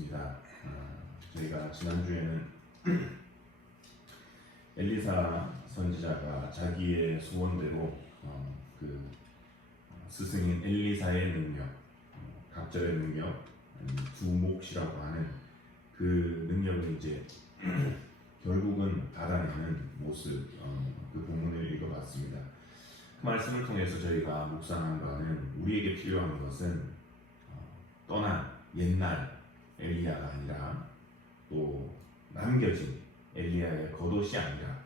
반갑습니다. 저희가 지난주에는 엘리사 선지자가 자기의 소원대로 그 스승인 엘리사의 능력, 갑절의 능력, 두목시라고 하는 그 능력을 이제 결국은 받아내는 모습, 그 본문을 읽어봤습니다. 그 말씀을 통해서 저희가 묵상한 바는 우리에게 필요한 것은 떠난 옛날 엘리야가 아니라 또 남겨진 엘리야의 겉옷이 아니라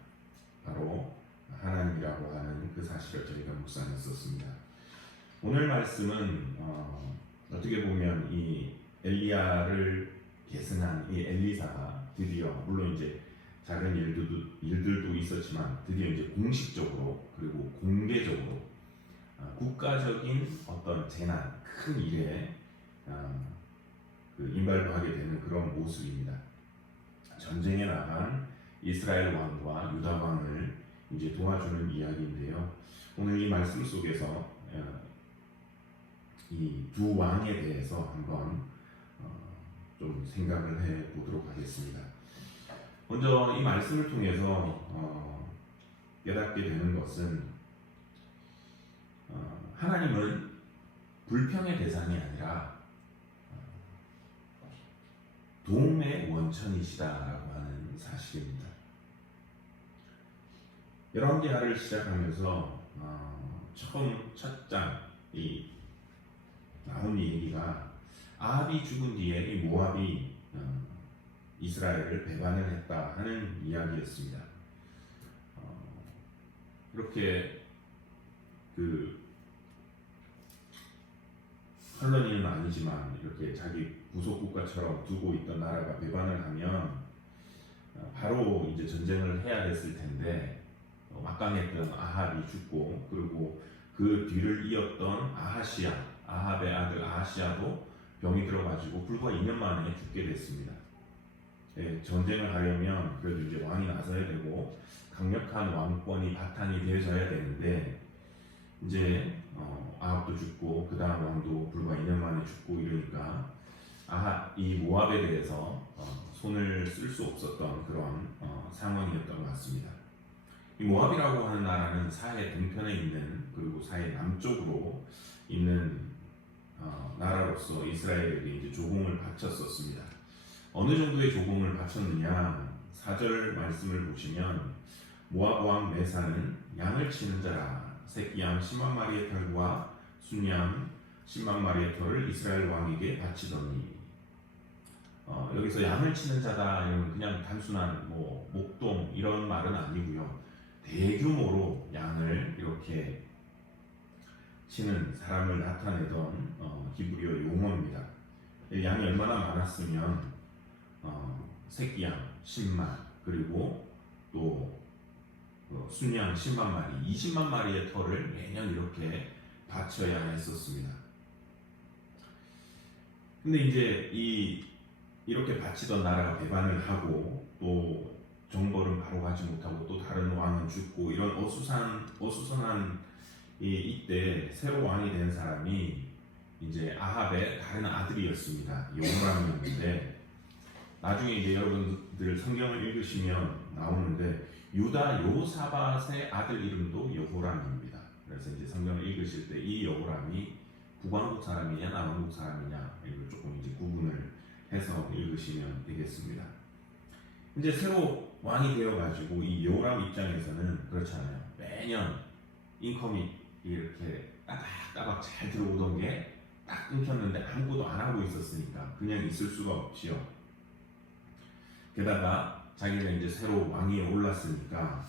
바로 하나님이라고 하는 그 사실을 저희가 묵상했었습니다. 오늘 말씀은 어떻게 보면 이 엘리야를 계승한 이 엘리사가 드디어, 물론 이제 작은 일들도 있었지만 드디어 이제 공식적으로 그리고 공개적으로 국가적인 어떤 재난, 큰 일에 그 임발하게 되는 그런 모습입니다. 전쟁에 나간 이스라엘 왕과 유다 왕을 이제 도와주는 이야기인데요. 오늘 이 말씀 속에서 이 두 왕에 대해서 한번 좀 생각을 해 보도록 하겠습니다. 먼저 이 말씀을 통해서 깨닫게 되는 것은 하나님은 불평의 대상이 아니라 도움의 원천이시다라고 하는 사실입니다. 열왕기하를 시작하면서 처음 첫 장이 나온 얘기가 아합이 죽은 뒤에 이 모압이 이스라엘을 배반을 했다 하는 이야기였습니다. 이렇게 그 헐런이는 아니지만 이렇게 자기 부속 국가처럼 두고 있던 나라가 배반을 하면 바로 이제 전쟁을 해야 됐을 텐데 막강했던 아합이 죽고, 그리고 그 뒤를 이었던 아합의 아들 아하시아도 병이 들어가지고 불과 2년 만에 죽게 됐습니다. 전쟁을 하려면 그래도 이제 왕이 나서야 되고 강력한 왕권이 바탕이 되어져야 되는데 이제 아합도 죽고 그 다음 왕도 불과 2년 만에 죽고 이러니까 이 모압에 대해서 손을 쓸 수 없었던 그런 상황이었던 것 같습니다. 이 모압이라고 하는 나라는 사해 동편에 있는, 그리고 사해 남쪽으로 있는 나라로서 이스라엘에게 이제 조공을 바쳤었습니다. 어느 정도의 조공을 바쳤느냐, 4절 말씀을 보시면 모압 왕 메사는 양을 치는 자라 새끼 양 10만 마리의 털과 순양 10만 마리의 털을 이스라엘 왕에게 바치더니, 여기서 양을 치는 자다 이런 그냥 단순한 뭐 목동 이런 말은 아니고요. 대규모로 양을 이렇게 치는 사람을 나타내던 히브리어 용어입니다. 양이 얼마나 많았으면 새끼 양 10만, 그리고 또 순양 10만 마리, 20만 마리의 털을 매년 이렇게 바쳐야 했었습니다. 근데 이제 이렇게 바치던 나라가 배반을 하고 또 정벌은 바로 가지 못하고 또 다른 왕은 죽고 이런 어수선한 이때 새로 왕이 된 사람이 이제 아합의 다른 아들이었습니다. 여호람이었는데, 나중에 이제 여러분들 성경을 읽으시면 나오는데 유다 요사밧의 아들 이름도 여호람입니다. 그래서 이제 성경을 읽으실 때 이 여호람이 북왕국 사람이냐 남왕국 사람이냐 이걸 조금 이제 구분을 해서 읽으시면 되겠습니다. 이제 새로 왕이 되어가지고 이 여호람 입장에서는 그렇잖아요. 매년 인컴이 이렇게 따박따박 잘 들어오던 게 딱 끊겼는데 아무것도 안 하고 있었으니까 그냥 있을 수가 없지요. 게다가 자기가 이제 새로 왕위에 올랐으니까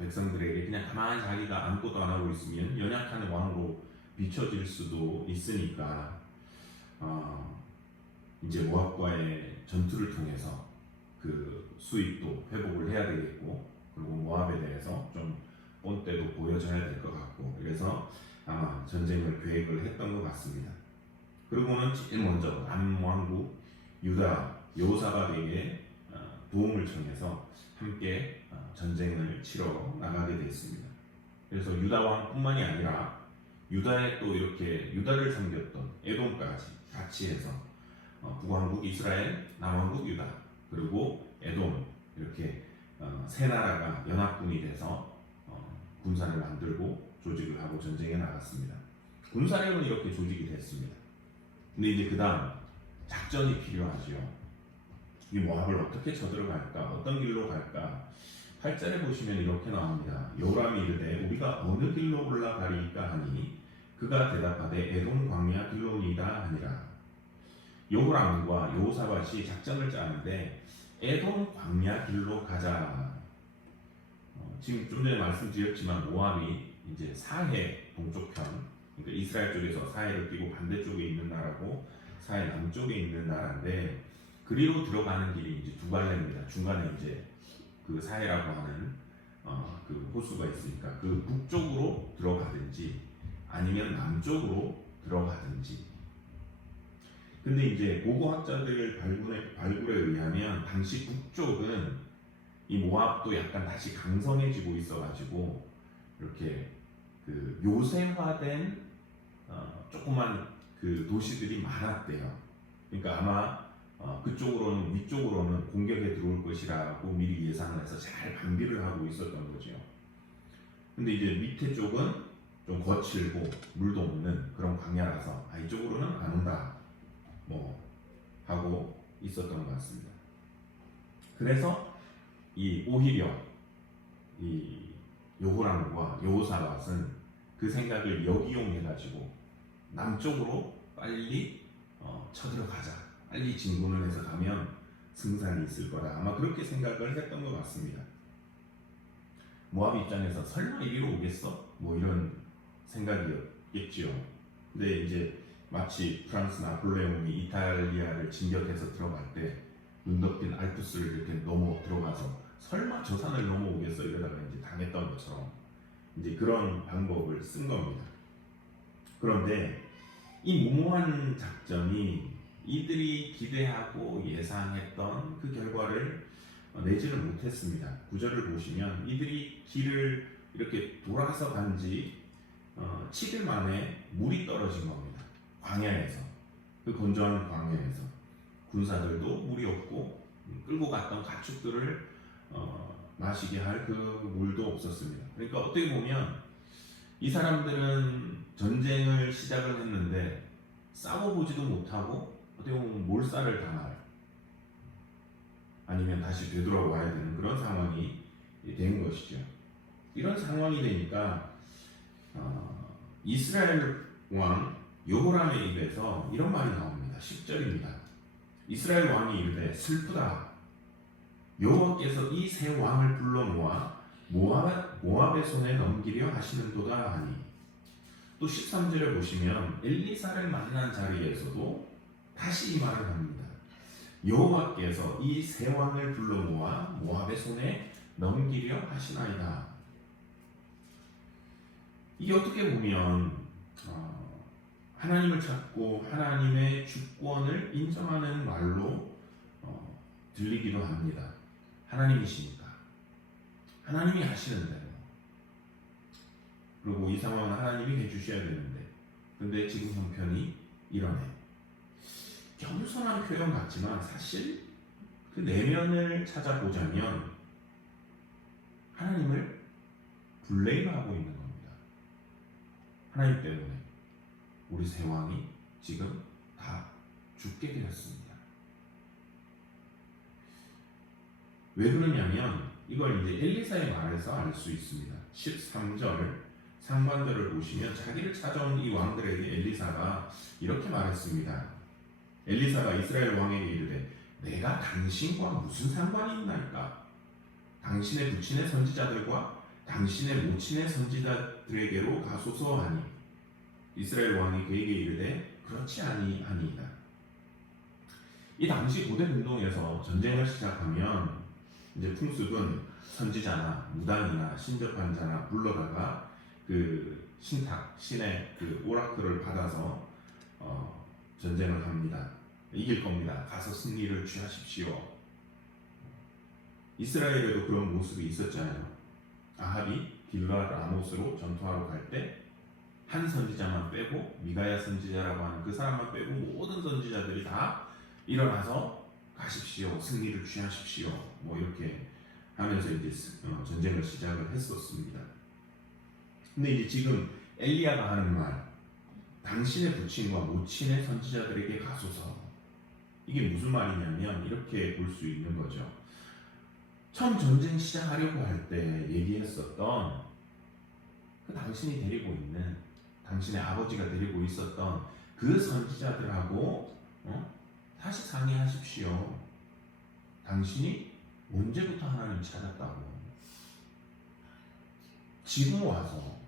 백성들에게 그냥 가만히 자기가 아무것도 안 하고 있으면 연약한 왕으로 비춰질 수도 있으니까 이제 모압과의 전투를 통해서 그 수익도 회복을 해야 되겠고, 그리고 모압에 대해서 좀 본때도 보여줘야 될 것 같고, 그래서 아마 전쟁을 계획을 했던 것 같습니다. 그리고는 제일 먼저 남왕국 유다 여호사밧에게 도움을 청해서 함께 전쟁을 치러 나가게 됐습니다. 그래서 유다 왕뿐만이 아니라 유다에 또 이렇게 유다를 섬겼던 에돔까지 같이 해서 북왕국 이스라엘, 남왕국 유다, 그리고 에돔 이렇게 세 나라가 연합군이 돼서 군사를 만들고 조직을 하고 전쟁에 나갔습니다. 군사력은 이렇게 조직이 됐습니다. 근데 이제 그 다음 작전이 필요하지요. 이 모압을 어떻게 쳐들어갈까? 어떤 길로 갈까? 8절에 보시면 이렇게 나옵니다. 여호람이 이르되 우리가 어느 길로 올라가리까 하니 그가 대답하되 에돔 광야 길로니이다 하니라. 여호람과 여호사밧이 작전을 짜는데 에돔 광야 길로 가자. 지금 좀 전에 말씀드렸지만 모압이 이제 사해 동쪽편, 그러니까 이스라엘 쪽에서 사해를 끼고 반대쪽에 있는 나라고 사해 남쪽에 있는 나라인데 그리로 들어가는 길이 이제 두 갈래입니다. 중간에 이제 그 사해라고 하는 그 호수가 있으니까 그 북쪽으로 들어가든지 아니면 남쪽으로 들어가든지. 근데 이제 고고학자들 발굴에 의하면 당시 북쪽은 이 모압도 약간 다시 강성해지고 있어가지고 이렇게 그 요새화된 조그만 그 도시들이 많았대요. 그러니까 아마 그쪽으로는 위쪽으로는 공격에 들어올 것이라고 미리 예상을 해서 잘 방비를 하고 있었던 거죠. 근데 이제 밑에 쪽은 좀 거칠고 물도 없는 그런 광야라서 이쪽으로는 안 온다 뭐 하고 있었던 것 같습니다. 그래서 이 오히려 이 여호람과 여호사밧은 그 생각을 역이용해가지고 남쪽으로 빨리 쳐들어가자, 빨리 진군을 해서 가면 승산이 있을 거다, 아마 그렇게 생각을 했던 것 같습니다. 모압 입장에서 설마 이리로 오겠어? 뭐 이런 생각이었겠지요. 근데 이제 마치 프랑스 나폴레옹이 이탈리아를 진격해서 들어갈 때 눈 덮인 알프스를 이렇게 넘어 들어가서 설마 저 산을 넘어오겠어 이러다가 이제 당했던 것처럼 이제 그런 방법을 쓴 겁니다. 그런데 이 무모한 작전이 이들이 기대하고 예상했던 그 결과를 내지는 못했습니다. 구절을 보시면 이들이 길을 이렇게 돌아서 간지 7일 만에 물이 떨어진 겁니다. 광야에서, 그 건조한 광야에서 군사들도 물이 없고 끌고 갔던 가축들을 마시게 할 그 물도 없었습니다. 그러니까 어떻게 보면 이 사람들은 전쟁을 시작을 했는데 싸워보지도 못하고 어떻게 보면 몰살을 당할, 아니면 다시 되돌아와야 되는 그런 상황이 된 것이죠. 이런 상황이 되니까 이스라엘 왕 여호람의 입에서 이런 말이 나옵니다. 10절입니다. 이스라엘 왕이 이르되 슬프다. 여호와께서 이 세 왕을 불러 모아 모압의 손에 넘기려 하시는도다 하니. 또 13절에 보시면 엘리사를 만난 자리에서도 다시 이 말을 합니다. 여호와께서 이 세 왕을 불러 모아 모압의 손에 넘기려 하시나이다. 이게 어떻게 보면 하나님을 찾고 하나님의 주권을 인정하는 말로 들리기도 합니다. 하나님이시니까 하나님이 하시는 대로, 그리고 이 상황은 하나님이 해주셔야 되는데 근데 지금 형편이 이러네. 겸손한 표현 같지만 사실 그 내면을 찾아보자면 하나님을 블레임하고 있는 겁니다. 하나님 때문에 우리 세 왕이 지금 다 죽게 되었습니다. 왜 그러냐면 이걸 이제 엘리사의 말에서 알 수 있습니다. 13절 상반절을 보시면 자기를 찾아온 이 왕들에게 엘리사가 이렇게 말했습니다. 엘리사가 이스라엘 왕에게 이르되 내가 당신과 무슨 상관이 있나이까? 당신의 부친의 선지자들과 당신의 모친의 선지자들에게로 가소서 하니. 이스라엘 왕이 그에게 이르되 그렇지 아니하니이다. 이 당시 고대 운동에서 전쟁을 시작하면 이제 풍습은 선지자나 무당이나 신접한 자나 불러다가 그 신탁, 신의 그 오라클을 받아서 전쟁을 합니다. 이길 겁니다. 가서 승리를 취하십시오. 이스라엘에도 그런 모습이 있었잖아요. 아합이 길르앗 라못으로 전투하러 갈 때 한 선지자만 빼고 미가야 선지자라고 하는 그 사람만 빼고 모든 선지자들이 다 일어나서 가십시오, 승리를 취하십시오, 뭐 이렇게 하면서 이제 전쟁을 시작을 했었습니다. 근데 이제 지금 엘리야가 하는 말, 당신의 부친과 모친의 선지자들에게 가소서, 이게 무슨 말이냐면 이렇게 볼 수 있는 거죠. 처음 전쟁 시작하려고 할 때 얘기했었던 그 당신이 데리고 있는, 당신의 아버지가 데리고 있었던 그 선지자들하고 다시 상의하십시오. 당신이 언제부터 하나님 찾았다고 지금 와서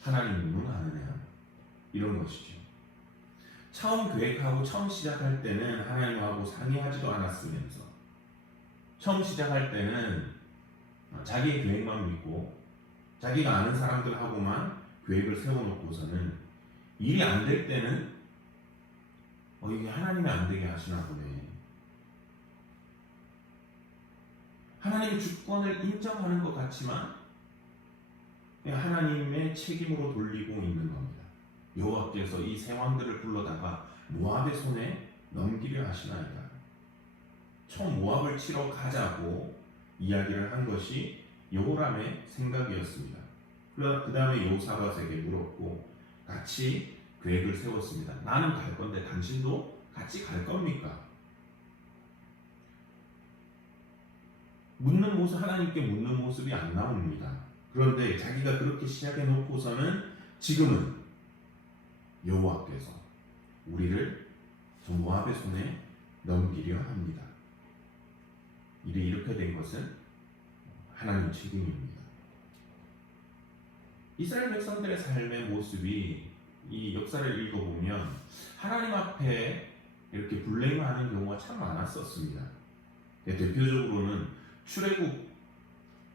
하나님 무능하느냐, 이런 것이죠. 처음 계획하고 처음 시작할 때는 하나님하고 상의하지도 않았으면서, 처음 시작할 때는 자기의 계획만 믿고 자기가 아는 사람들하고만 계획을 세워놓고서는 일이 안 될 때는 이게 하나님이 안 되게 하시나 보네, 하나님의 주권을 인정하는 것 같지만 하나님의 책임으로 돌리고 있는 겁니다. 여호와께서 이 세 왕들을 불러다가 모압의 손에 넘기려 하시나이다. 처음 모압을 치러 가자고 이야기를 한 것이 여호람의 생각이었습니다. 그 다음에 여호사밧에게 물었고 같이 계획을 세웠습니다. 나는 갈 건데 당신도 같이 갈 겁니까? 묻는 모습, 하나님께 묻는 모습이 안 나옵니다. 그런데 자기가 그렇게 시작해 놓고서는 지금은 여호와께서 우리를 저 모압의 손에 넘기려 합니다. 일이 이렇게 된 것은 하나님 책임입니다. 이스라엘 백성들의 삶의 모습이 이 역사를 읽어보면 하나님 앞에 이렇게 블레임하는 경우가 참 많았었습니다. 대표적으로는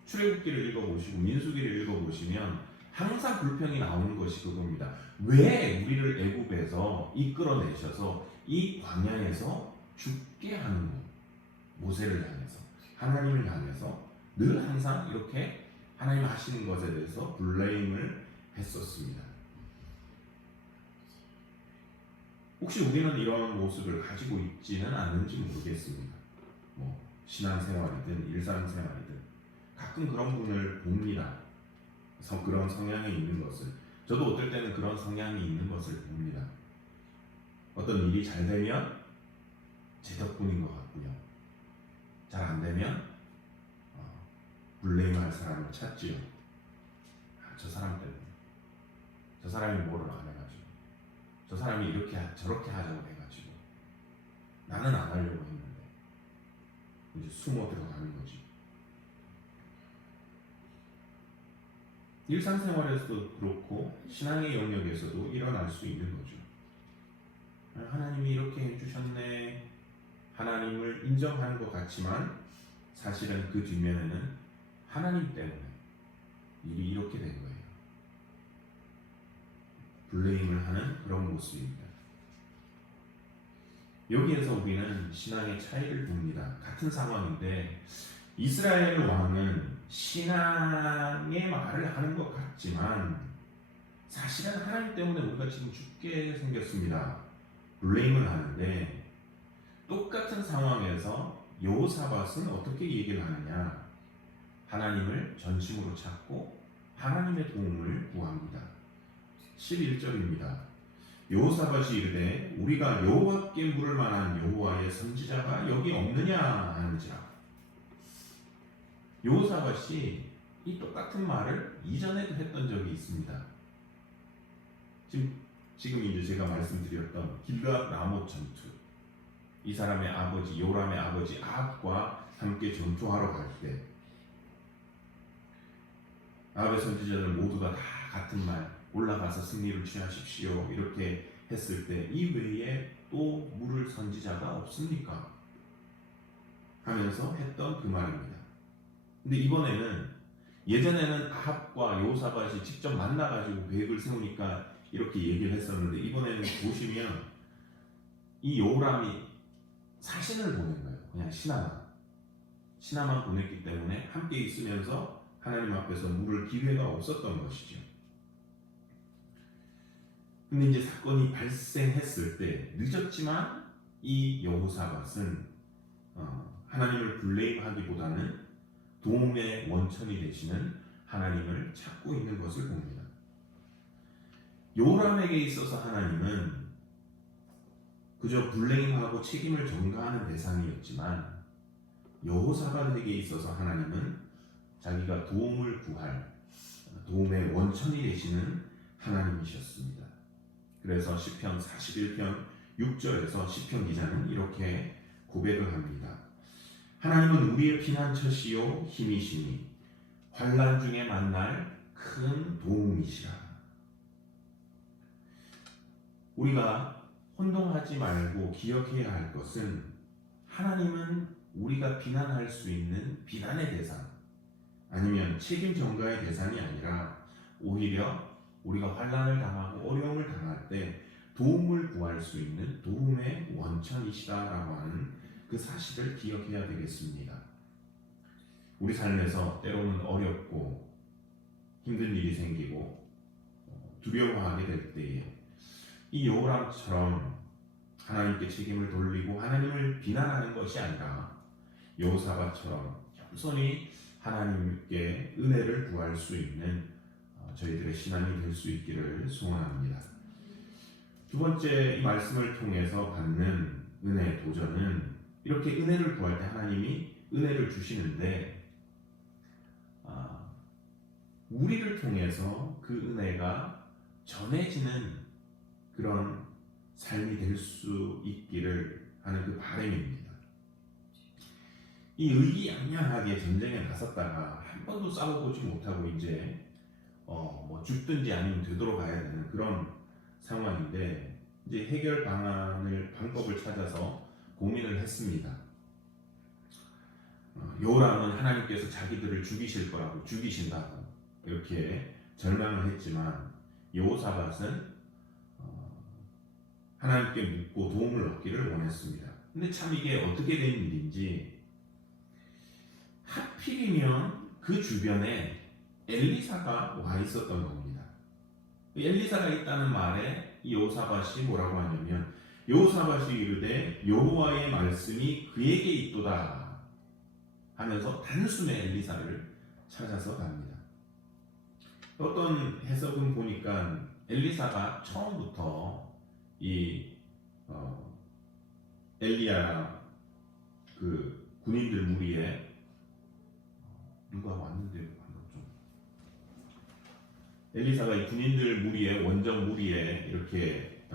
출애굽기를 읽어보시고 민수기를 읽어보시면 항상 불평이 나오는 것이 그겁니다. 왜 우리를 애굽에서 이끌어내셔서 이 광야에서 죽게 하는 것, 모세를 향해서, 하나님을 향해서 늘 항상 이렇게 하나님 하시는 것에 대해서 블레임을 했었습니다. 혹시 우리는 이런 모습을 가지고 있지는 않은지 모르겠습니다. 신앙생활이든 일상생활이든 가끔 그런 분을 봅니다. 그런 성향이 있는 것을, 저도 어떨 때는 그런 성향이 있는 것을 봅니다. 어떤 일이 잘 되면 제 덕분인 것 같고요, 잘 안 되면 블레임할 사람을 찾지요. 저 사람 때문에, 저 사람이 뭐를 안 해가지고, 저 사람이 이렇게 저렇게 하자고 해가지고 나는 안 하려고 했는데, 이제 숨어 들어가는 거지. 일상생활에서도 그렇고 신앙의 영역에서도 일어날 수 있는 거죠. 하나님이 이렇게 해주셨네, 하나님을 인정하는 것 같지만 사실은 그 뒷면에는 하나님 때문에 일이 이렇게 된 거예요. 블레임을 하는 그런 모습입니다. 여기에서 우리는 신앙의 차이를 봅니다. 같은 상황인데 이스라엘 왕은 신앙의 말을 하는 것 같지만 사실은 하나님 때문에 우리가 지금 죽게 생겼습니다, 블레임을 하는데, 똑같은 상황에서 여호사밧은 어떻게 얘기를 하느냐, 하나님을 전심으로 찾고 하나님의 도움을 구합니다. 11절입니다. 여호사밧이 이르되 우리가 여호와께 물을 만한 여호와의 선지자가 여기 없느냐 하는지라. 여호사밧이 이 똑같은 말을 이전에도 했던 적이 있습니다. 지금 이제 제가 말씀드렸던 길앗 라못 전투, 이 사람의 아버지 요람의 아버지 아합과 함께 전투하러 갈 때 아합의 선지자들 모두가 다 같은 말, 올라가서 승리를 취하십시오, 이렇게 했을 때 이 외에 또 물을 선지자가 없습니까? 하면서 했던 그 말입니다. 근데 이번에는, 예전에는 아합과 여호사밧이 직접 만나가지고 계획을 세우니까 이렇게 얘기를 했었는데, 이번에는 보시면 이 요람이 사신을 보낸 거예요. 그냥 신하만 보냈기 때문에 함께 있으면서 하나님 앞에서 물을 기회가 없었던 것이죠. 근데 이제 사건이 발생했을 때 늦었지만 이 여호사밧은 하나님을 블레임하기보다는 도움의 원천이 되시는 하나님을 찾고 있는 것을 봅니다. 요람에게 있어서 하나님은 그저 블레임하고 책임을 전가하는 대상이었지만 여호사밧에게 있어서 하나님은 자기가 도움을 구할 도움의 원천이 되시는 하나님이셨습니다. 그래서 시편 41편 6절에서 시편 기자는 이렇게 고백을 합니다. 하나님은 우리의 피난처시요 힘이시니 환난 중에 만날 큰 도움이시라. 우리가 혼동하지 말고 기억해야 할 것은 하나님은 우리가 비난할 수 있는 비난의 대상 아니면 책임 전가의 대상이 아니라 오히려 우리가 환난을 당하고 어려움을 당할 때 도움을 구할 수 있는 도움의 원천이시다라고 하는 그 사실을 기억해야 되겠습니다. 우리 삶에서 때로는 어렵고 힘든 일이 생기고 두려워하게 될 때에 이 여호람처럼 하나님께 책임을 돌리고 하나님을 비난하는 것이 아니라 여호사밧처럼 겸손히 하나님께 은혜를 구할 수 있는 저희들의 신앙이 될 수 있기를 소원합니다. 두 번째 이 말씀을 통해서 받는 은혜의 도전은 이렇게 은혜를 구할 때 하나님이 은혜를 주시는데 우리를 통해서 그 은혜가 전해지는 그런 삶이 될 수 있기를 하는 그 바람입니다. 이 의기양양하게 전쟁에 나섰다가 한 번도 싸워보지 못하고 이제 뭐 죽든지 아니면 되돌아가야 되는 그런 상황인데 이제 해결 방법을 찾아서 고민을 했습니다. 요람은 하나님께서 자기들을 죽이신다고 이렇게 절망을 했지만 여호사밧은 하나님께 묻고 도움을 얻기를 원했습니다. 근데 참 이게 어떻게 된 일인지 하필이면 그 주변에 엘리사가 와 있었던 겁니다. 엘리사가 있다는 말에 이 여호사밧이 뭐라고 하냐면 여호사밧이 이르되 여호와의 말씀이 그에게 있도다 하면서 단숨에 엘리사를 찾아서 갑니다. 어떤 해석은 보니까 엘리사가 처음부터 이 엘리야 그 군인들 무리에 누가 왔는데 좀 엘리사가 이 군인들 무리에 원정 무리에 이렇게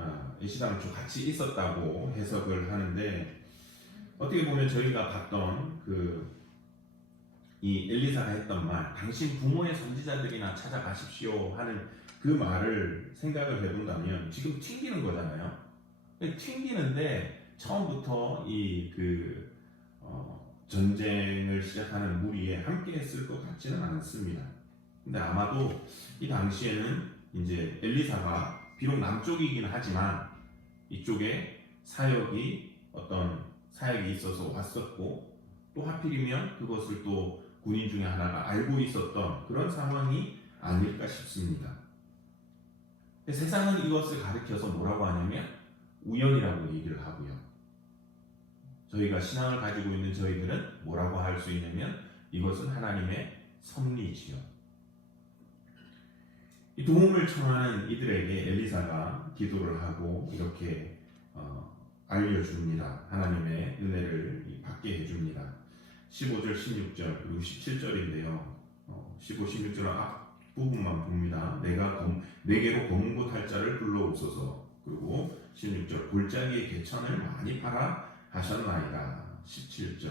애시당초 같이 있었다고 해석을 하는데 어떻게 보면 저희가 봤던 이 엘리사가 했던 말, 당신 부모의 선지자들이나 찾아가십시오 하는 그 말을 생각을 해본다면 지금 튕기는 거잖아요. 튕기는데 처음부터 전쟁을 시작하는 무리에 함께 했을 것 같지는 않습니다. 근데 아마도 이 당시에는 이제 엘리사가 비록 남쪽이긴 하지만 이쪽에 어떤 사역이 있어서 왔었고 또 하필이면 그것을 또 군인 중에 하나가 알고 있었던 그런 상황이 아닐까 싶습니다. 세상은 이것을 가리켜서 뭐라고 하냐면 우연이라고 얘기를 하고요. 저희가 신앙을 가지고 있는 저희들은 뭐라고 할 수 있냐면 이것은 하나님의 섭리지요. 이 도움을 청하는 이들에게 엘리사가 기도를 하고 이렇게 알려줍니다. 하나님의 은혜를 받게 해줍니다. 15절, 16절 그리고 17절인데요. 15, 16절 앞부분만 봅니다. 내게로 검은 곳 할 자를 불러옵소서. 그리고 16절 골짜기의 개천을 많이 팔아 하셨나이다. 17절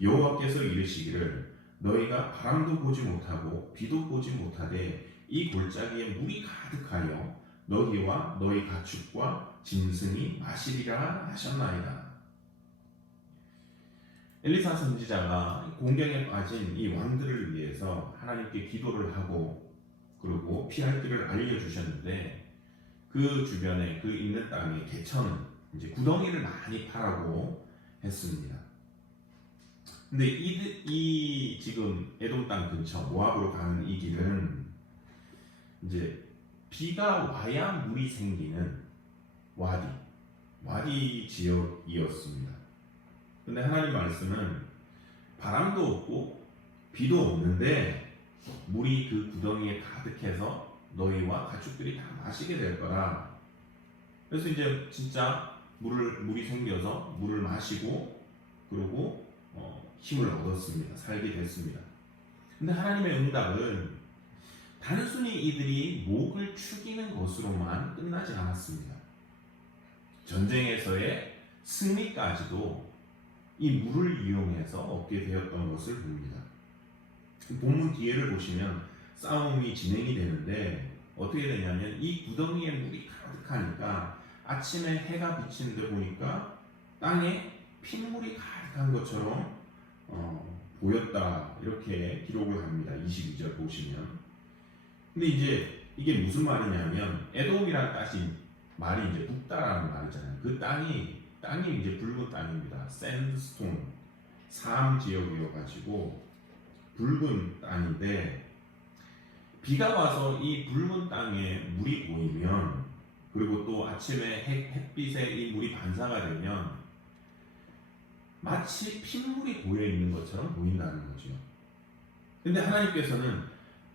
여호와께서 이르시기를 너희가 바람도 보지 못하고 비도 보지 못하되 이 골짜기에 물이 가득하여 너희와 너희 가축과 짐승이 마시리라 하셨나이다. 엘리사 선지자가 공경에 빠진 이 왕들을 위해서 하나님께 기도를 하고 그리고 피할 길을 알려주셨는데 그 주변에 그 있는 땅에 개천은 이제 구덩이를 많이 파라고 했습니다. 근데 이 지금 에돔 땅 근처 모압으로 가는 이 길은 이제 비가 와야 물이 생기는 와디 와디 지역이었습니다. 근데 하나님 말씀은 바람도 없고 비도 없는데 물이 그 구덩이에 가득해서 너희와 가축들이 다 마시게 될 거라. 그래서 이제 진짜 물이 생겨서 물을 마시고 그리고 힘을 얻었습니다. 살게 됐습니다. 근데 하나님의 응답은 단순히 이들이 목을 축이는 것으로만 끝나지 않았습니다. 전쟁에서의 승리까지도 이 물을 이용해서 얻게 되었던 것을 봅니다. 본문 뒤에를 보시면 싸움이 진행이 되는데 어떻게 되냐면 이 구덩이에 물이 가득하니까 아침에 해가 비치는데 보니까 땅에 핏물이 가득한 것처럼 보였다, 이렇게 기록을 합니다. 22절 보시면. 근데 이제 이게 무슨 말이냐면 에돔이라는 말이 이제 붓다라는 말이잖아요. 그 땅이 이제 붉은 땅입니다. 샌드스톤 사암 지역이어가지고 붉은 땅인데, 비가 와서 이 붉은 땅에 물이 고이면, 그리고 또 아침에 햇빛에 이 물이 반사가 되면 마치 핏물이 고여 있는 것처럼 보인다는 거죠. 근데 하나님께서는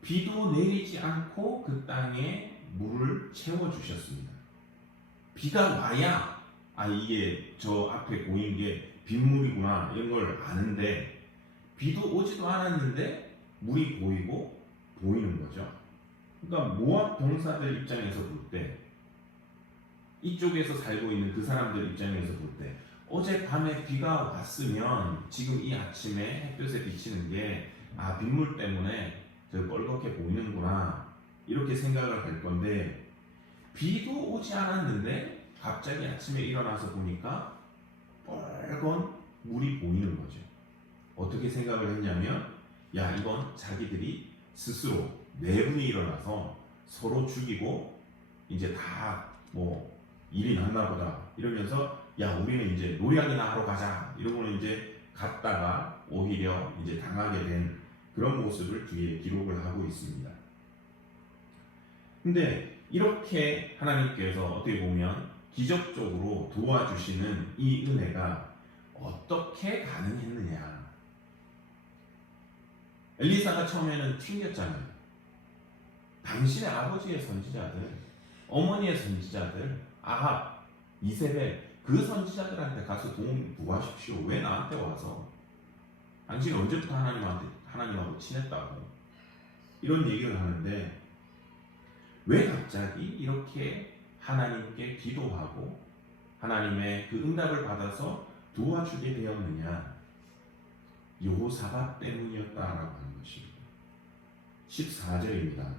비도 내리지 않고 그 땅에 물을 채워 주셨습니다. 비가 와야 이게 저 앞에 고인 게 빗물이구나 이런 걸 아는데, 비도 오지도 않았는데 물이 보이고 보이는 거죠. 그러니까 모압 동사들 입장에서 볼 때, 이쪽에서 살고 있는 그 사람들 입장에서 볼 때, 어젯밤에 비가 왔으면 지금 이 아침에 햇볕에 비치는 게 빗물 때문에 저 뻘겋게 보이는구나 이렇게 생각을 할 건데, 비도 오지 않았는데 갑자기 아침에 일어나서 보니까 빨간 물이 보이는 거죠. 어떻게 생각을 했냐면, 이건 자기들이 스스로 내분이 일어나서 서로 죽이고 이제 다 일이 났나 보다 이러면서 우리는 이제 노력이나 하러 가자 이러고는 이제 갔다가 오히려 이제 당하게 된 그런 모습을 뒤에 기록을 하고 있습니다. 근데 이렇게 하나님께서 어떻게 보면 기적적으로 도와주시는 이 은혜가 어떻게 가능했느냐. 엘리사가 처음에는 튕겼잖아요. 당신의 아버지의 선지자들, 어머니의 선지자들, 아합, 이세벨, 그 선지자들한테 가서 도움 구하십시오. 왜 나한테 와서? 당신이 언제부터 하나님하고 친했다고 이런 얘기를 하는데, 왜 갑자기 이렇게 하나님께 기도하고 하나님의 그 응답을 받아서 도와주게 되었느냐? 여호사밧 때문이었다라고 하는 것입니다. 14절입니다.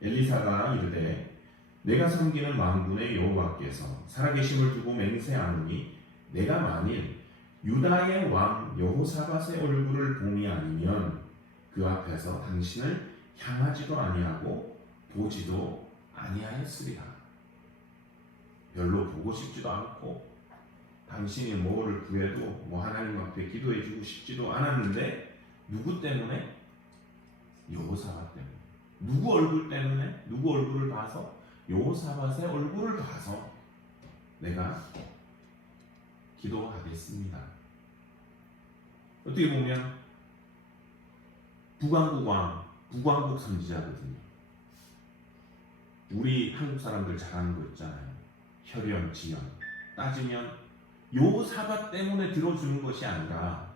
엘리사가 이르되 내가 섬기는 만군의 여호와께서 살아계심을 두고 맹세하노니 내가 만일 유다의 왕 여호사밧의 얼굴을 봄이 아니면 그 앞에서 당신을 향하지도 아니하고 보지도 아니하였으리라. 별로 보고 싶지도 않고 당신이 뭐를 구해도 하나님 앞에 기도해주고 싶지도 않았는데, 누구 때문에? 여호사밧 때문에. 누구 얼굴 때문에? 누구 얼굴을 봐서? 여호사밧의 얼굴을 봐서 내가 기도하겠습니다. 어떻게 보면 북왕국 선지자거든요. 우리 한국 사람들 잘하는 거 있잖아요. 혈연, 지연. 따지면 여호사밧 때문에 들어주는 것이 아니라,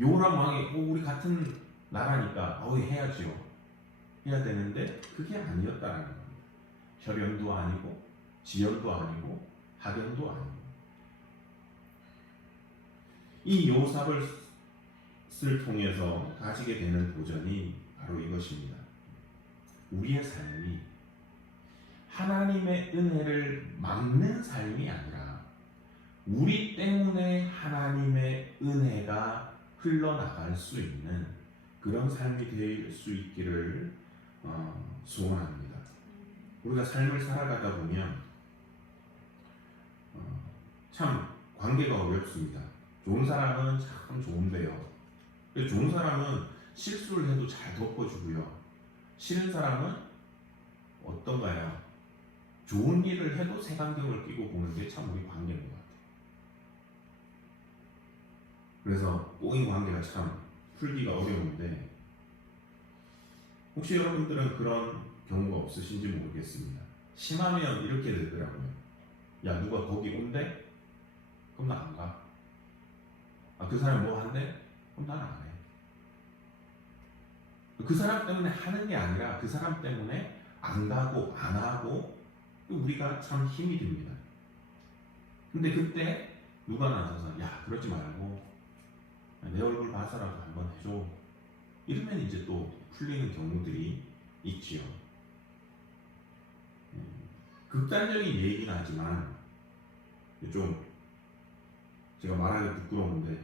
요람 왕이 우리 같은 나라니까 해야죠. 해야 되는데 그게 아니었다라는 겁니다. 혈연도 아니고 지연도 아니고 학연도 아니고. 이 여호사밧을 통해서 가지게 되는 도전이 바로 이것입니다. 우리의 삶이 하나님의 은혜를 막는 삶이 아니라 우리 때문에 하나님의 은혜가 흘러나갈 수 있는 그런 삶이 될 수 있기를 소원합니다. 우리가 삶을 살아가다 보면 참 관계가 어렵습니다. 좋은 사람은 참 좋은데요. 좋은 사람은 실수를 해도 잘 덮어주고요. 싫은 사람은 어떤가요? 좋은 일을 해도 색안경을 끼고 보는 게 참 우리 관계인 것 같아요. 그래서 꼬인 관계가 참 풀기가 어려운데, 혹시 여러분들은 그런 경우가 없으신지 모르겠습니다. 심하면 이렇게 되더라고요. 야, 누가 거기 온대? 그럼 나 안 가. 아, 그 사람 뭐 한대? 그럼 난 안 해. 그 사람 때문에 하는 게 아니라 그 사람 때문에 안 가고 안 하고 우리가 참 힘이 듭니다. 근데 그때 누가 나서서 야, 그러지 말고 내 얼굴 봐서라도 한번 해줘. 이러면 이제 또 풀리는 경우들이 있지요. 극단적인 얘기는 하지만 좀 제가 말하기 부끄러운데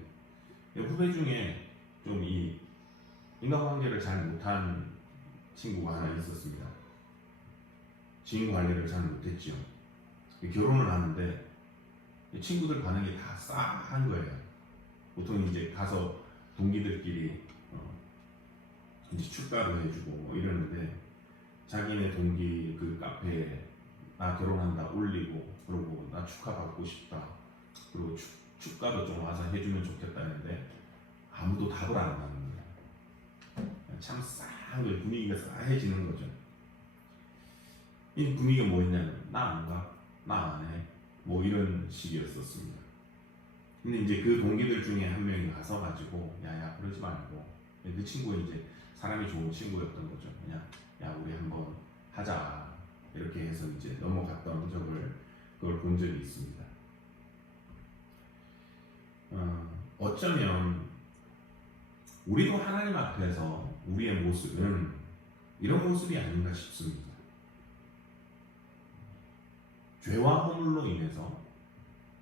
후배 중에 좀 이 인간관계를 잘 못한 친구가 하나 있었습니다. 지인 관리를 잘 못했지요. 결혼을 하는데 친구들 반응이 다 싸한 거예요. 보통 이제 가서 동기들끼리 이제 축가도 해주고 뭐 이러는데, 자기네 동기 그 카페에 나 결혼한다 올리고, 그러고 나 축하받고 싶다, 그리고 축가도 좀 와서 해주면 좋겠다 했는데 아무도 답을 안 하는 거예요. 참 싸한 거예요. 분위기가 싸해지는 거죠. 이 분위기가 뭐였냐면 나 안 가, 나 안 해, 뭐 이런 식이었었습니다. 근데 이제 그 동기들 중에 한 명이 가서 가지고 야야 그러지 말고, 그 친구는 이제 사람이 좋은 친구였던 거죠. 그냥 야 우리 한번 하자 이렇게 해서 이제 넘어갔던 그걸 본 적이 있습니다. 어쩌면 우리도 하나님 앞에서 우리의 모습은 이런 모습이 아닌가 싶습니다. 죄와 허물로 인해서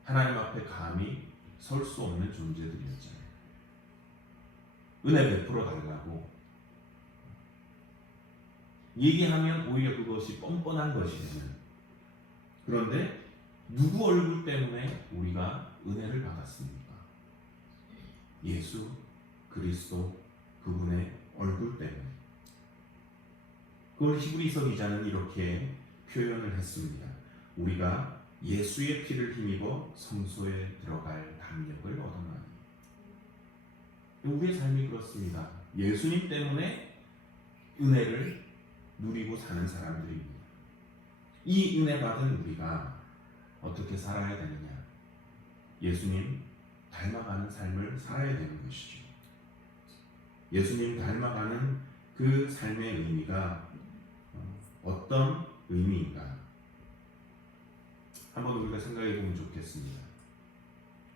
하나님 앞에 감히 설 수 없는 존재들이었잖아요. 은혜 베풀어 달라고 얘기하면 오히려 그것이 뻔뻔한 것이 되는, 그런데 누구 얼굴 때문에 우리가 은혜를 받았습니까? 예수 그리스도 그분의 얼굴 때문에. 그걸 히브리서 기자는 이렇게 표현을 했습니다. 우리가 예수의 피를 힘입어 성소에 들어갈 담력을 얻었나니. 우리의 삶이 그렇습니다. 예수님 때문에 은혜를 누리고 사는 사람들입니다. 이 은혜 받은 우리가 어떻게 살아야 되느냐? 예수님 닮아가는 삶을 살아야 되는 것이죠. 예수님 닮아가는 그 삶의 의미가 어떤 의미인가? 한번 우리가 생각해 보면 좋겠습니다.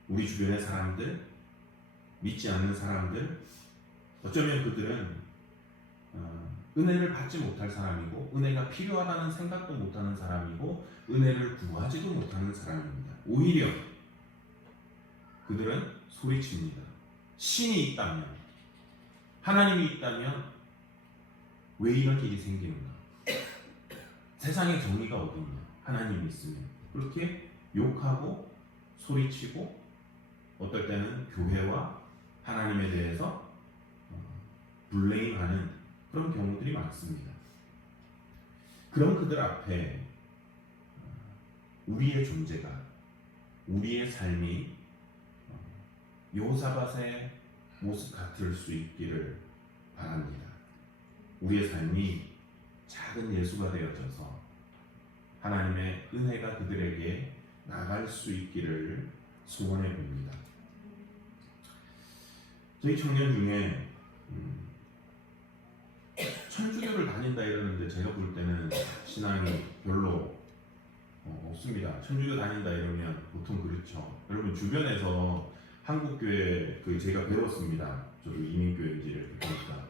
우리 주변의 사람들, 믿지 않는 사람들, 어쩌면 그들은 은혜를 받지 못할 사람이고, 은혜가 필요하다는 생각도 못하는 사람이고, 은혜를 구하지도 못하는 사람입니다. 오히려 그들은 소리칩니다. 신이 있다면, 하나님이 있다면 왜 이런 일이 생기는가? 세상에 정의가 어디 있냐? 하나님이 있으면. 그렇게 욕하고 소리치고, 어떨 때는 교회와 하나님에 대해서 블레임하는 그런 경우들이 많습니다. 그런 그들 앞에 우리의 존재가, 우리의 삶이 여호사밧의 모습 같을 수 있기를 바랍니다. 우리의 삶이 작은 예수가 되어져서 하나님의 은혜가 그들에게 나갈 수 있기를 소원해 봅니다. 저희 청년 중에 천주교를 다닌다 이러는데 제가 볼 때는 신앙이 별로 없습니다. 천주교 다닌다 이러면 보통 그렇죠. 여러분 주변에서 한국교회 제가 배웠습니다. 저도 이민교회인지 이렇게 보니까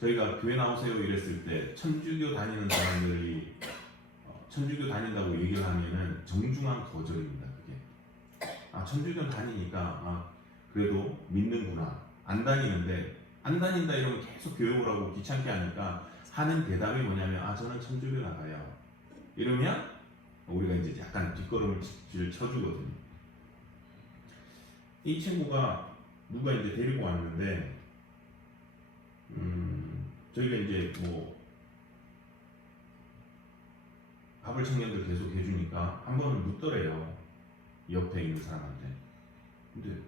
저희가 교회 나오세요 이랬을 때 천주교 다니는 사람들이 천주교 다닌다고 얘기를 하면은 정중한 거절입니다. 그게 천주교 다니니까 그래도 믿는구나. 안 다니는데 안 다닌다 이러면 계속 교회 오라고 귀찮게 하니까 하는 대답이 뭐냐면 저는 천주교 나가요. 이러면 우리가 이제 약간 뒷걸음질 쳐주거든요. 이 친구가 누가 이제 데리고 왔는데 저희가 이제 밥을 청년들 계속 해주니까 한 번은 묻더래요. 옆에 있는 사람한테. 근데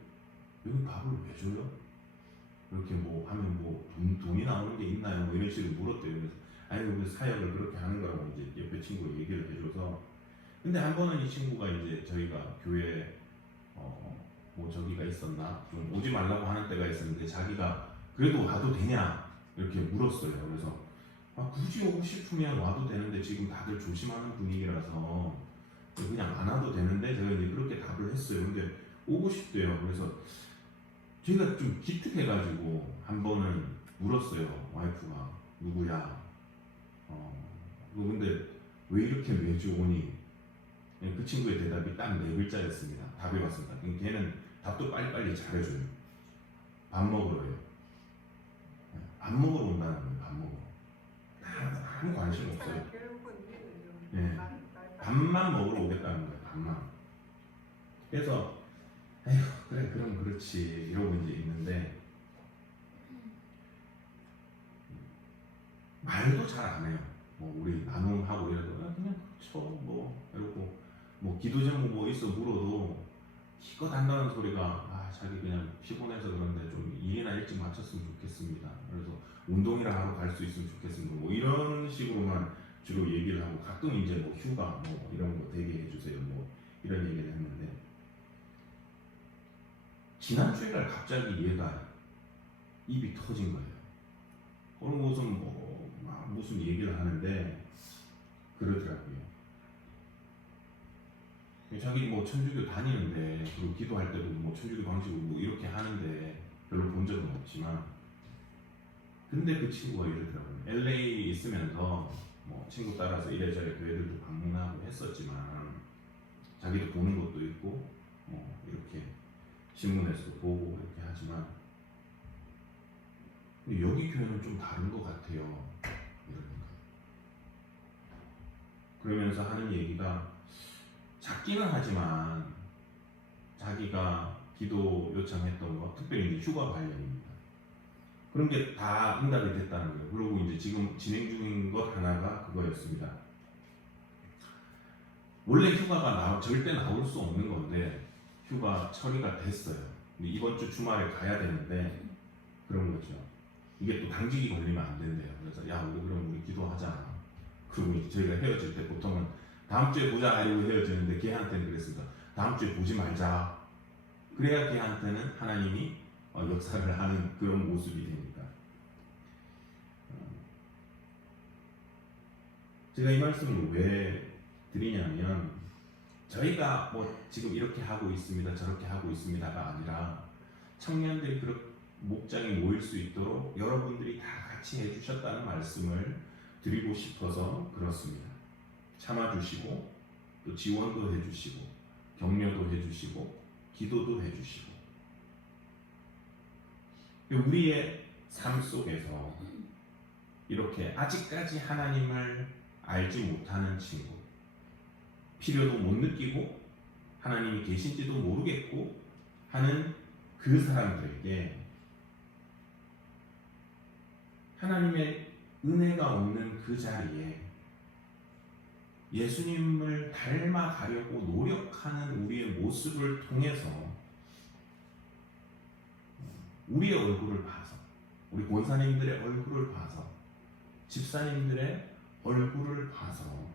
여기 밥을 왜 줘요? 이렇게 뭐 하면 뭐 돈이 나오는 게 있나요? 뭐 이런 식으로 물었대요. 그래서 아니 우리 사역을 그렇게 하는 거라고 이제 옆에 친구가 얘기를 해줘서. 근데 한 번은 이 친구가 이제 저희가 교회 뭐 저기가 있었나 좀 오지 말라고 하는 때가 있었는데 자기가 그래도 와도 되냐 이렇게 물었어요. 그래서 굳이 오고 싶으면 와도 되는데 지금 다들 조심하는 분위기라서 그냥 안 와도 되는데 제가 이제 그렇게 답을 했어요. 근데 오고 싶대요. 그래서 제가 좀 기특해가지고 한 번은 물었어요. 와이프가 누구야? 너 근데 왜 이렇게 매주 오니? 그 친구의 대답이 딱 네 글자였습니다. 답이 왔습니다. 걔는 답도 빨리빨리 잘해줘요. 밥 먹으러 해요. 밥 먹으러 온다는 거예요. 밥 먹으러. 아무 관심 없어요. 네. 밥만 먹으러 오겠다는 거예요. 밥만. 그래서 에휴 그래 그럼 그렇지 이러고 이제 있는데 말도 잘 안 해요. 뭐 우리 나눔하고 이래도 그냥 그렇죠 뭐 이러고 뭐 기도 제목 뭐 있어 물어도 기껏 한다는 소리가 자기 그냥 피곤해서 그런데 좀 일이나 일찍 마쳤으면 좋겠습니다. 그래서 운동이나 하러 갈 수 있으면 좋겠습니다. 뭐 이런 식으로만 주로 얘기를 하고 가끔 이제 뭐 휴가 뭐 이런 거 되게 해주세요 뭐 이런 얘기를 했는데 지난 주일날 갑자기 얘가 입이 터진 거예요. 그런 무슨 막 무슨 얘기를 하는데 그러더라고요. 자기 뭐 천주교 다니는데 그리고 기도할 때도 뭐 천주교 방식으로 뭐 이렇게 하는데 별로 본 적은 없지만 근데 그 친구가 이러더라고요. LA 있으면서 뭐 친구 따라서 이래저래 교회들도 방문하고 했었지만 자기도 보는 것도 있고 뭐 이렇게 신문에서도 보고 이렇게 하지만 근데 여기 교회는 좀 다른 것 같아요. 이러니까. 그러면서 하는 얘기가 작기는 하지만 자기가 기도 요청했던 거, 특별히 이제 휴가 관련입니다. 그런 게 다 응답이 됐다는 거예요. 그리고 이제 지금 진행 중인 것 하나가 그거였습니다. 원래 휴가가 절대 나올 수 없는 건데 휴가 처리가 됐어요. 근데 이번 주 주말에 가야 되는데 그런 거죠. 이게 또 당직이 걸리면 안 된대요. 그래서 야 우리 그럼 우리 기도하자. 그리고 이제 저희가 헤어질 때 보통은 다음 주에 보자 하려고 헤어지는데 걔한테는 그랬습니다. 다음 주에 보지 말자. 그래야 걔한테는 하나님이 역사를 하는 그런 모습이 되니까. 제가 이 말씀을 왜 드리냐면 저희가 뭐 지금 이렇게 하고 있습니다, 저렇게 하고 있습니다가 아니라 청년들이 그렇게 목장에 모일 수 있도록 여러분들이 다 같이 해주셨다는 말씀을 드리고 싶어서 그렇습니다. 참아주시고 또 지원도 해주시고 격려도 해주시고 기도도 해주시고 우리의 삶 속에서 이렇게 아직까지 하나님을 알지 못하는 친구, 필요도 못 느끼고 하나님이 계신지도 모르겠고 하는 그 사람들에게 하나님의 은혜가 없는 그 자리에 예수님을 닮아가려고 노력하는 우리의 모습을 통해서 우리의 얼굴을 봐서 우리 권사님들의 얼굴을 봐서 집사님들의 얼굴을 봐서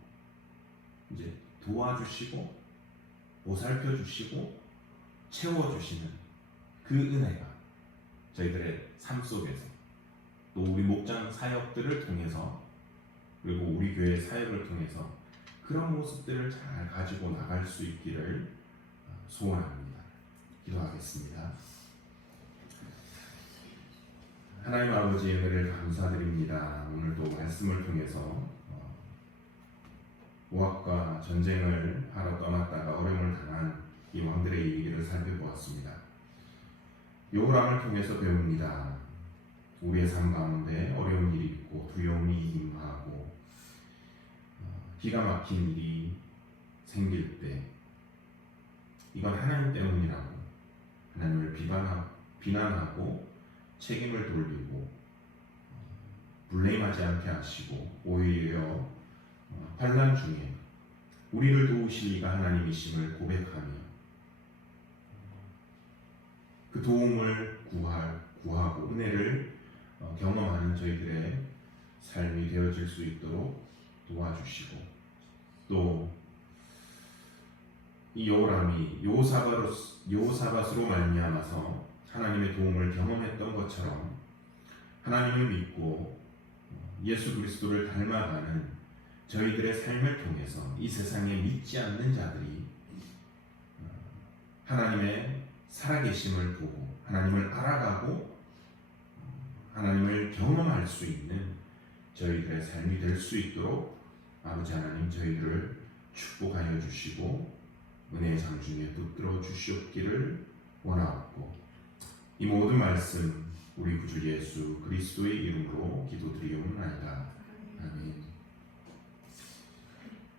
이제 도와주시고 보살펴 주시고 채워주시는 그 은혜가 저희들의 삶 속에서 또 우리 목장 사역들을 통해서 그리고 우리 교회 사역을 통해서 그런 모습들을 잘 가지고 나갈 수 있기를 소원합니다. 기도하겠습니다. 하나님 아버지의 은혜를 감사드립니다. 오늘도 말씀을 통해서 모압과 전쟁을 하러 떠났다가 어려움을 당한 이 왕들의 얘기를 살펴보았습니다. 요람을 통해서 배웁니다. 우리의 삶 가운데 어려운 일이 있고 두려움이 임하고 기가 막힌 일이 생길 때 이건 하나님 때문이라고 하나님을 비난하고 책임을 돌리고 블레임하지 않게 하시고 오히려 환난 중에 우리를 도우실 이가 하나님이심을 고백하며 그 도움을 구하고 은혜를 경험하는 저희들의 삶이 되어질 수 있도록 도와주시고, 또 이 여호람이 여호사밧으로 말미암아서 하나님의 도움을 경험했던 것처럼 하나님을 믿고 예수 그리스도를 닮아가는 저희들의 삶을 통해서 이 세상에 믿지 않는 자들이 하나님의 살아계심을 보고 하나님을 알아가고 하나님을 경험할 수 있는 저희들의 삶이 될 수 있도록 아버지 하나님 저희들을 축복하여 주시고 은혜의 장중에 붙들어 주시옵기를 원하옵고, 이 모든 말씀 우리 구주 예수 그리스도의 이름으로 기도드리옵나이다. 아멘.